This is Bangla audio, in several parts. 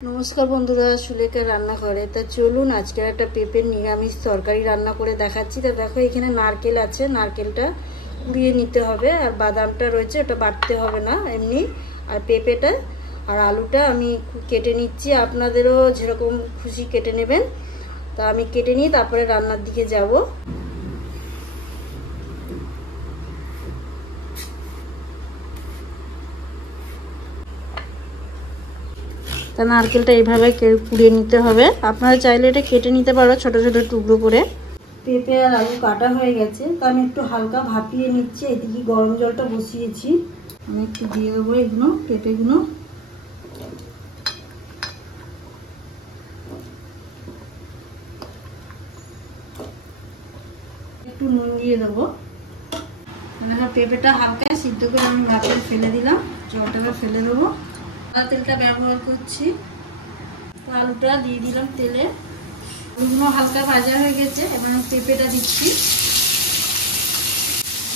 নমস্কার বন্ধুরা, সুলেখা রান্নাঘরে। তা চলুন আজকে একটা পেঁপের নিরামিষ তরকারি রান্না করে দেখাচ্ছি। তা দেখো এখানে নারকেল আছে, নারকেলটা কুড়িয়ে নিতে হবে, আর বাদামটা রয়েছে ওটা বাটতে হবে না এমনি, আর পেঁপেটা আর আলুটা আমি কেটে নিচ্ছি। আপনাদেরও যেরকম খুশি কেটে নেবেন। তা আমি কেটে নিই, তারপরে রান্নার দিকে যাব। তা নারকেলটা এইভাবে কুড়িয়ে নিতে হবে। আপনারা চাইলে এটা কেটে নিতে পারো ছোট ছোট টুকরো করে। পেঁপে আর আলু কাটা হয়ে গেছে, তা আমি একটু হালকা ভাপিয়ে নিচ্ছি। এদিকে গরম জলটা বসিয়েছি, আমি একটু দিয়ে দেবো এগুলো, পেঁপেগুলো। একটু নুন দিয়ে দেবো। পেঁপেটা হালকা সিদ্ধ করে আমি ভাপে ফেলে দিলাম, জলটা ফেলে দেবো। তেলটা ব্যবহার করছি। আলুটা দিয়ে দিলাম তেলে, আলুগুলো হালকা ভাজা হয়ে গেছে। এবার আমি পেঁপেটা দিচ্ছি,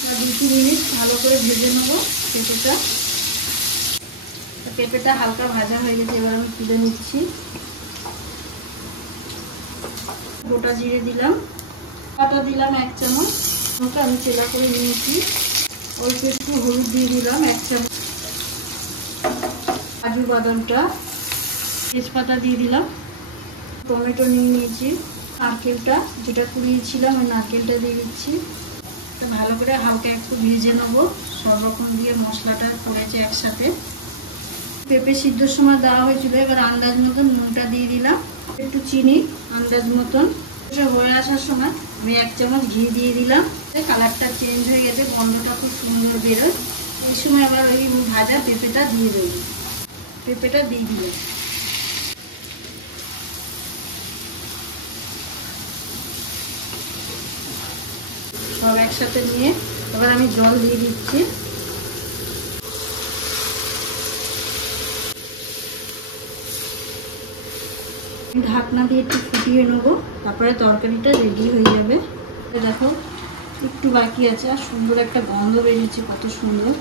2-3 মিনিট ভালো করে ভেজে নেবো পেঁপেটা। পেঁপেটা হালকা ভাজা হয়ে গেছে, এবার আমি তুলে নিচ্ছি। গোটা জিরে দিলাম, আটা দিলাম 1 চামচ, ওটা আমি চেলা করে নিয়েছি। অল্প একটু হলুদ দিয়ে দিলাম 1 চামচ। কাজু বাদামটা, তেজপাতা দিয়ে দিলাম। টমেটো নিয়ে নিয়েছি, নারকেলটা যেটা কুড়িয়েছিলাম ওই নারকেলটা দিয়ে দিচ্ছি। ভালো করে হালকা একটু ভেজে নেবো, সব রকম দিয়ে মশলাটা করেছে একসাথে। পেঁপে সিদ্ধর সময় দেওয়া হয়েছিল, এবার আন্দাজ মতন নুনটা দিয়ে দিলাম, একটু চিনি আন্দাজ মতন। হয়ে আসার সময় আমি 1 চামচ ঘি দিয়ে দিলাম। কালারটা চেঞ্জ হয়ে গেছে, গন্ধটা খুব সুন্দর বেরোয়। এই সময় আবার ওই ভাজা পেঁপেটা দিয়ে দেবো, পেঁপেটা দিয়ে দিলাম। সব একসাথে নিয়ে এবার আমি জল দিয়ে দিচ্ছি। ঢাকনা দিয়ে একটু ফুটিয়ে নেবো, তারপরে তরকারিটা রেডি হয়ে যাবে। দেখো একটু বাকি আছে, আর সুন্দর একটা গন্ধ বেরিয়েছে, কত সুন্দর।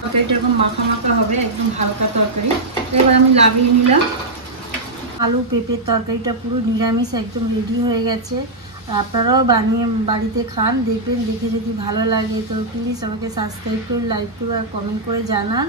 তরকারিটা এরকম মাখা মাখা হবে, একদম হালকা তরকারি। এবার আমি নামিয়ে নিলাম। আলু পেঁপের তরকারিটা পুরো নিরামিষ একদম রেডি হয়ে গেছে। আপনারাও বানিয়ে বাড়িতে খান, দেখবেন। দেখে যদি ভালো লাগে তো প্লিজ আমাকে সাবস্ক্রাইব করে, লাইক করে আর কমেন্ট করে জানান।